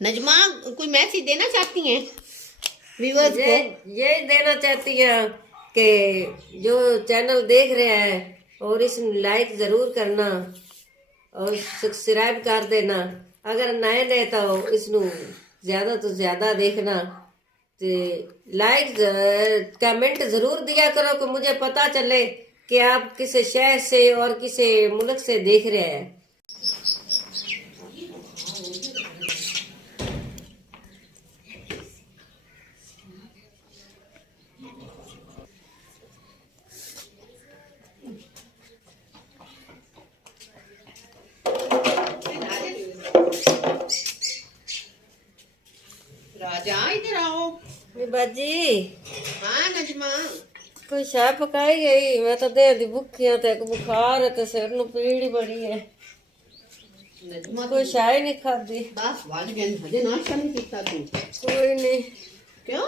नजमा कोई मैसेज देना चाहती हैं व्यूअर्स को? ये देना चाहती है कि जो चैनल देख रहे हैं और इसमें लाइक जरूर करना और सब्सक्राइब कर देना। अगर नए ने तो इसनू ज्यादा तो ज्यादा देखना ते लाइक कमेंट जरूर दिया करो कि मुझे पता चले कि आप किस शहर से और किस मुल्क से देख रहे हैं। राजा इधर आओ। बाजी हाँ नजमा कोई चाय पकाई गई? मैं तो दे दी भुखी हूं, ते बुखार है ते सिर नु पीड़ बड़ी है। नजमा कोई चाय नहीं खादी। बस वाज गए हजे नाश्ता नहीं किया तू? कोई नहीं। क्यों?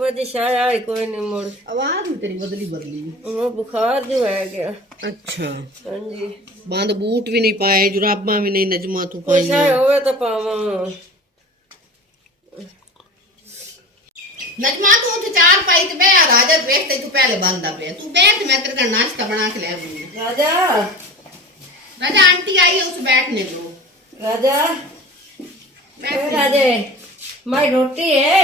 बाजी चाय आई कोई नहीं मुड़। आवाज में तेरी बदली बदली। वो बुखार जो है गया। अच्छा हाँ जी। बांध बूट भी नहीं पाए, जुराबा भी नहीं नजमा तू कोई पाई। चाय होवे तो पावा। नजमा तू तो चार पाई तो मैं राजा बैठ तू पहले बंदा पे तू बैठ, मैं तेरे का नाश्ता बना के ले आऊंगी। राजा राजा आंटी आई है उसे बैठने दो। राजा राजे मारी रोटी है,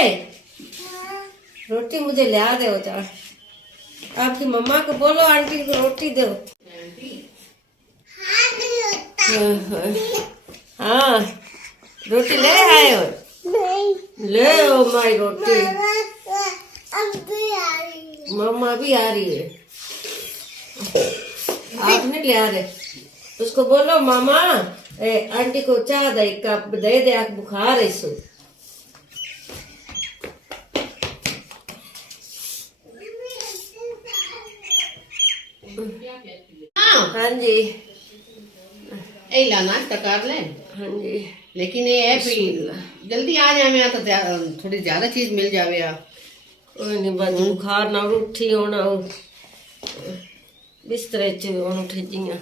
रोटी मुझे लिया दे। चार आपकी मम्मा को बोलो आंटी को रोटी दो। हाँ रोटी ले आए हो? ले ओ मारी रोटी। मम्मा भी आ रही है, आप नहीं ले आ रहे? उसको बोलो मामा आंटी को चाह दे, कप दे दे, आग बुखार है इसको। हाँ जी ला नाश्ता कर ले। हाँ जी। लेकिन ये है फिर जल्दी आ जाए तो थोड़ी ज्यादा चीज मिल जावे। कोई नहीं बस बुखार ना उठी होना बिस्तरे च हूँ उठी जियां।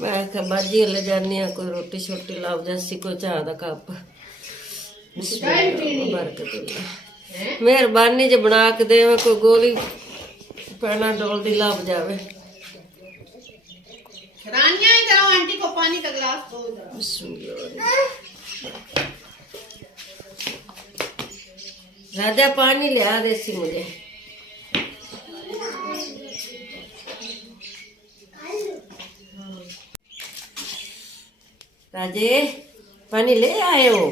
मैं आख्या बाजी ले जानी कोई रोटी शोटी लाओ जैसी कोई चाह दा कप। मेहरबानी जो बना के दे, कोई गोली पैनाडोल दी लाभ जावे। रानिया इधर आओ, आंटी को पानी का गिलास दो। राजा पानी ले आ देसी मुझे। राजे पानी ले आए हो?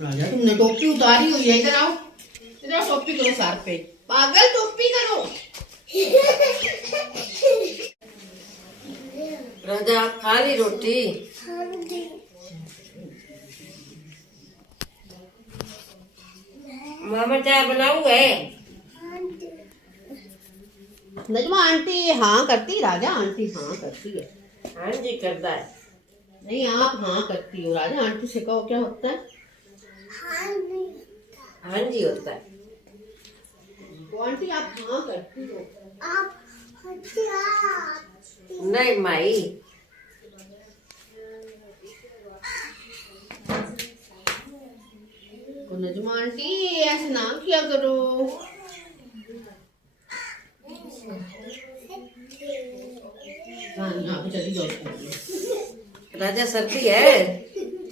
राजा तुमने टोपी उतारी हुई है, इधर आओ। इधर टोपी करो सर पे, पागल टोपी करो। राजा आप खा ली रोटी? मामा चाय बनाऊंगे? नजमा आंटी हाँ करती, राजा आंटी हाँ करती है। हाँ जी करता है। नहीं आप हाँ करती हो। राजा आंटी से कहो क्या होता है? हाँ जी होता है। वो आंटी आप हाँ करती हो। नहीं माई नजमा आंटी ऐसे ना किया करो। हाँ यहाँ पे चली जाओ। राजा सर्दी है?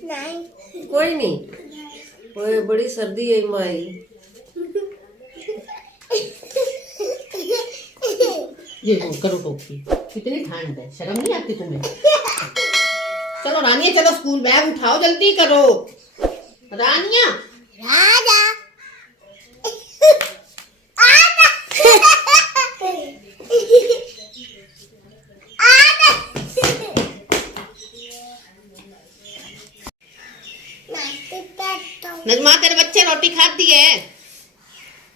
नहीं कोई नहीं, कोई बड़ी सर्दी है माई। ये करो टोपी, कितनी ठंड है, शर्म नहीं आती तुम्हें? चलो रानिया चलो स्कूल, बैग उठाओ जल्दी करो। रानिया राजा नजमा तेरे बच्चे रोटी खाती है?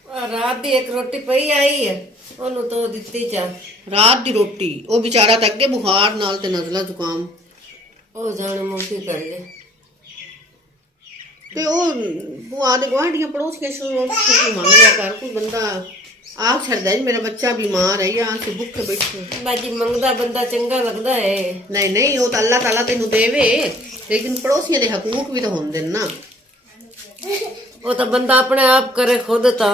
रात दी एक रोटी पई आई है, ओनू तो दित्ती चा। रात दी रोटी? ओ बेचारा तक के बुखार नाल ते नजला जुकाम। ओ जाने मुंह की कर ले ते ओ बुआ दे गुआंढियां पड़ोसियां से मांग लिया कर। कोई बंदा आप छड़दा जी मेरा बच्चा बीमार है या से भुखे बैठे। बाजी मंगदा बंदा चंगा लगदा है। नहीं नहीं वो तो अल्लाह ताला तेनू देवे, लेकिन पड़ोसियां दे हकूक भी तो होंदे ना। वो तो बंदा अपने आप करे खुद तो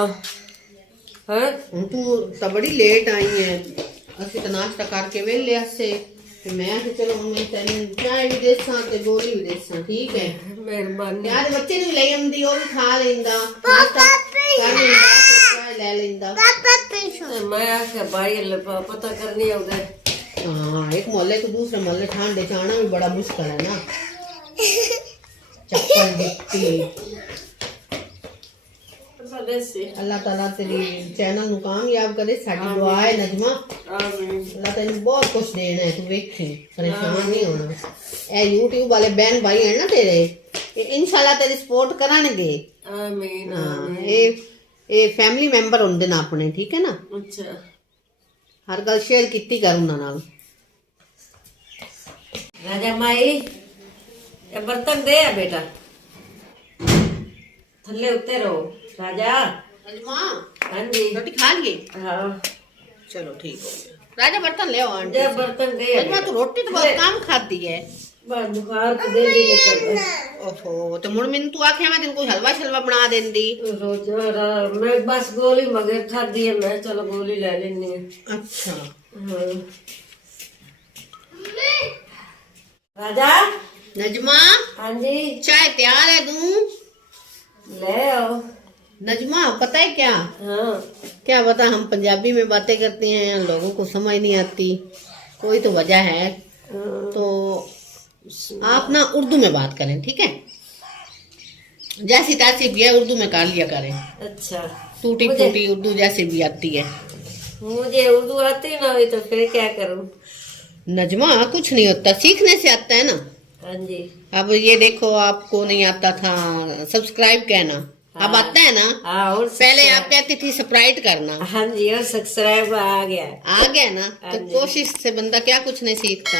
है। ਹੁਣ ਤੂੰ ਤਾਂ ਬੜੀ ਲੇਟ ਆਈ ਹੈ। ਅਸੀਂ ਤਾਂ ਨਾਸ਼ਤਾ ਕਰਕੇ ਵਿਹਲੇ ਆਸੇ ਤੇ ਮੈਂ ਕਿ ਚਲੋ ਹੁਣ ਮੈਂ ਤੈਨੂੰ ਚਾਹ ਵੀ ਦੇਸਾਂ ਤੇ ਗੋਲੀ ਵੀ ਦੇਸਾਂ, ਠੀਕ ਹੈ। मेहरबानी। ਯਾਰ ਬੱਚੇ ਨੂੰ ਲੈ ਆਉਂਦੀ, ਉਹ ਵੀ ਖਾ ਲੈਂਦਾ, ਨਾਸ਼ਤਾ ਕਰ ਲੈਂਦਾ, ਫਿਰ ਚਾਹ ਲੈ ਲੈਂਦਾ। मैं आख्या भाई पता करनी है उधर। हाँ, एक मोहल्ले को दूसरे मोहल्ले ठंडे जाना भी बड़ा मुश्किल है ना। चप्पल जूती। अल्लाह ताला तेरी चैनल नु कामयाब करे, साडी दुआ है नजमा। अल्लाह तेन बहुत कुछ देना है, तू वेखी परेशान नहीं होना। ए YouTube वाले बहन भाई है ना तेरे, ये इंशाल्लाह तेरी सपोर्ट करांगे। आमीन हां, ये फैमिली मेंबर होंदे ना अपने, ठीक है ना। अच्छा, हर गल शेयर कीती कर उन्हां नाल। राजा माई ये बर्तन दे आ बेटा, थल्ले उत्ते रहो। राजा नजमा, हाँ जी रोटी खा लिए? हाँ चलो ठीक हो गया। राजा बर्तन ले आओ आंटी दे से। बर्तन दे। नजमा तू रोटी तो बहुत कम खाती है। बस बुखार तो दे दी कर ओहो, तो मुड़ मैंने तू आखे मैं तेन कोई हलवा शलवा बना देंदी। रोज मैं बस गोली मगर खादी है, मैं चलो गोली ले लेनी है। अच्छा, हाँ। राजा नजमा हाँ जी चाय तैयार है, दूं? ले आओ। नजमा पता है क्या हाँ क्या बता, हम पंजाबी में बातें करते हैं, लोगों को समझ नहीं आती, कोई तो वजह है। तो आप ना उर्दू में बात करें, ठीक है। जैसी तैसी भी है उर्दू में कर लिया करें, अच्छा। टूटी फूटी उर्दू जैसे भी आती है। मुझे उर्दू आती ना हुई तो फिर क्या करूं। नजमा कुछ नहीं होता, सीखने से आता है ना। हाँ जी। अब ये देखो, आपको नहीं आता था सब्सक्राइब कहना, अब आता है ना। हाँ, और पहले आप कहती थी सब्सक्राइब करना, हाँ जी, और सब्सक्राइब आ गया। आ गया ना। हाँ तो जी। कोशिश से बंदा क्या कुछ नहीं सीखता।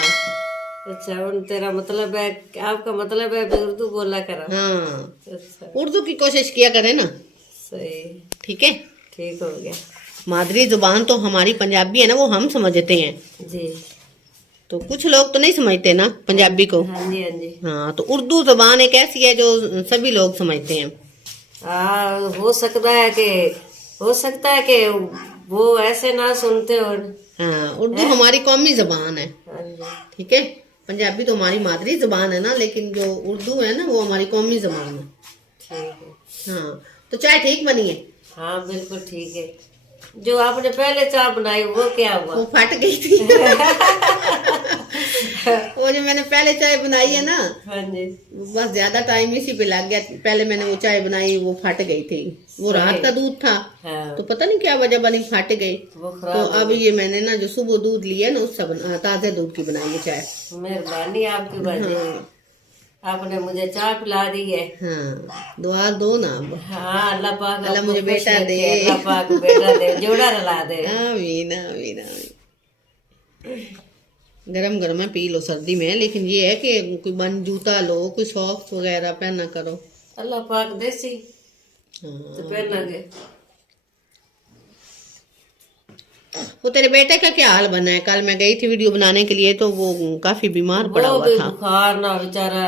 अच्छा, और तेरा मतलब है, आपका मतलब है भी उर्दू बोला करा। हाँ, अच्छा, उर्दू की कोशिश किया करे ना, सही, ठीक है। ठीक हो गया। मादरी जुबान तो हमारी पंजाबी है ना, वो हम समझते हैं, जी तो कुछ लोग तो नहीं समझते ना पंजाबी को। हाँ जी हाँ जी। हाँ, तो उर्दू जुबान एक ऐसी है जो सभी लोग समझते हैं। हाँ, हो सकता है कि वो ऐसे ना सुनते हो। हाँ, उर्दू हमारी कौमी जुबान है, हाँ जी, ठीक है। पंजाबी तो हमारी मादरी जुबान है ना, लेकिन जो उर्दू है ना वो हमारी कौमी जुबान है। ठीक है। हाँ, तो चाय ठीक बनी है? हाँ बिल्कुल ठीक है। जो आपने पहले चाय बनाई वो क्या हुआ? वो फट गई थी। वो जो मैंने पहले चाय बनाई है ना, हाँ जी, बस ज्यादा टाइम इसी पे लग गया। पहले मैंने वो चाय बनाई, वो फट गई थी। वो रात का दूध था, हाँ, तो पता नहीं क्या वजह बनी, फट गई। वो तो खराब अब ये मैंने ना जो सुबह दूध लिया ना, उससे ताजे दूध की बनाई है चाय। मेहरबानी आपकी बाजी, हाँ, आपने मुझे चाय पिला दी है। हाँ, दुआ दो ना अब। हाँ, अल्लाह पाक अल्लाह आपको मुझे खुश बेटा रखे, दे। अल्लाह पाक बेटा दे, जोड़ा रला दे। आमीन आमीन आमीन। गरम गरम है, पी लो सर्दी में, लेकिन ये है कि कोई बन जूता लो, कोई सॉक्स वगैरह पहना करो। अल्लाह पाक देसी हाँ। तो पहनांगे। वो तेरे बेटे का क्या हाल बना है? कल मैं गई थी वीडियो बनाने के लिए, तो वो काफी बीमार पड़ा वो हुआ भी था। बुखार ना बेचारा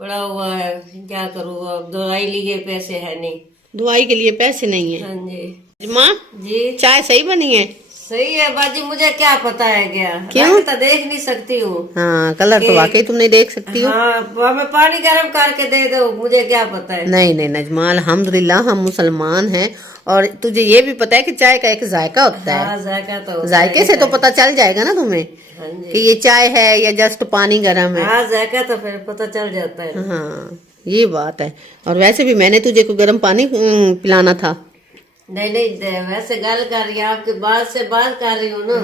पड़ा हुआ है, क्या करूँ अब, दवाई लिए पैसे है नहीं। दवाई के लिए पैसे नहीं है। हाँ जी माँ जी, चाय सही बनी है? सही है बाजी, मुझे क्या पता है क्या, क्यों? रंग तो देख नहीं सकती हूँ। हाँ, कलर तो वाकई तुम नहीं देख सकती हो। हाँ, हमें पानी गर्म करके दे दो, मुझे क्या पता है। नहीं नहीं नजमा, अल्हम्दुलिल्लाह हम मुसलमान हैं, और तुझे ये भी पता है कि चाय का एक जायका होता है। हाँ, जायका तो होता जायके है। से तो पता चल जाएगा ना तुम्हें हाँ कि जी, ये चाय है या जस्ट पानी गर्म है। हाँ जायका तो फिर पता चल जाता है। हाँ, ये बात है। और वैसे भी मैंने तुझे को गर्म पानी पिलाना था। नहीं, वैसे गल कर रही, आपके बात से बात कर रही हूँ ना।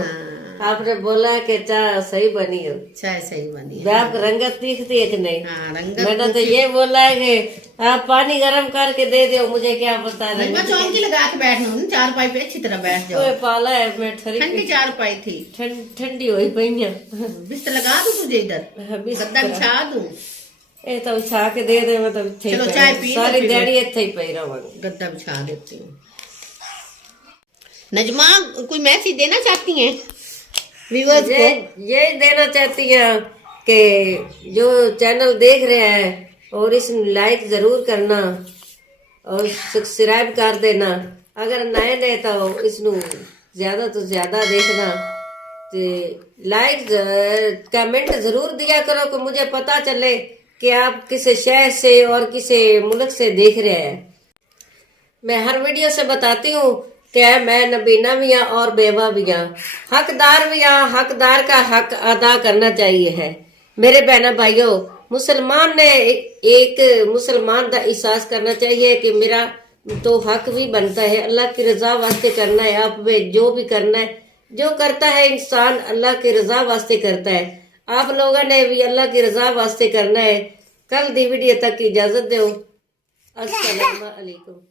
आपने बोला कि चाय सही बनी हो, चाय सही बनी है। आपकी रंगत दिखती है कि नहीं। हाँ, रंगत मैंने तो ये बोला है कि आप पानी गर्म करके दे दो, मुझे क्या पता है। नजमा चौंकी लगा के बैठना ना, चारपाई पे अच्छी तरह बैठ जाओ। कोई पाला है, मैं ठंडी चारपाई थी, ठंडी हुई पईया। बिस्तर लगा दूं तुझे इधर, गद्दा बिछा दूं? ए तो उछा के दे दे, मतलब इत्थे ही चलो पई चाय रहो। पी लो, सारी पी लो। दिहाड़ी इत्थे ही पई रवांगी। गद्दा बिछा देती हूँ। नजमा कोई मैसेज देना चाहती हैं व्यूअर्स को? ये देना चाहती है कि जो चैनल देख रहे हैं और इस लाइक जरूर करना और सब्सक्राइब कर देना। अगर नए ने तो इसनू ज्यादा तो ज्यादा देखना ते लाइक कमेंट जरूर दिया करो कि मुझे पता चले कि आप किस शहर से और किस मुल्क से देख रहे हैं। मैं हर वीडियो से बताती हूँ कि मैं नबीना भी हाँ और बेवा भी हाँ, हकदार भी हाँ। हकदार का हक अदा करना चाहिए है। मेरे बहना भाइयों, मुसलमान ने एक मुसलमान का एहसास करना चाहिए कि मेरा तो हक भी बनता है, अल्लाह की रजा वास्ते करना है। आप वे जो भी करना है, जो करता है इंसान अल्लाह की रजा वास्ते करता है। आप लोगों ने भी अल्लाह की रजा वास्ते करना है। कल दी वीडियो तक की इजाजत दो। अस्सलाम वालेकुम।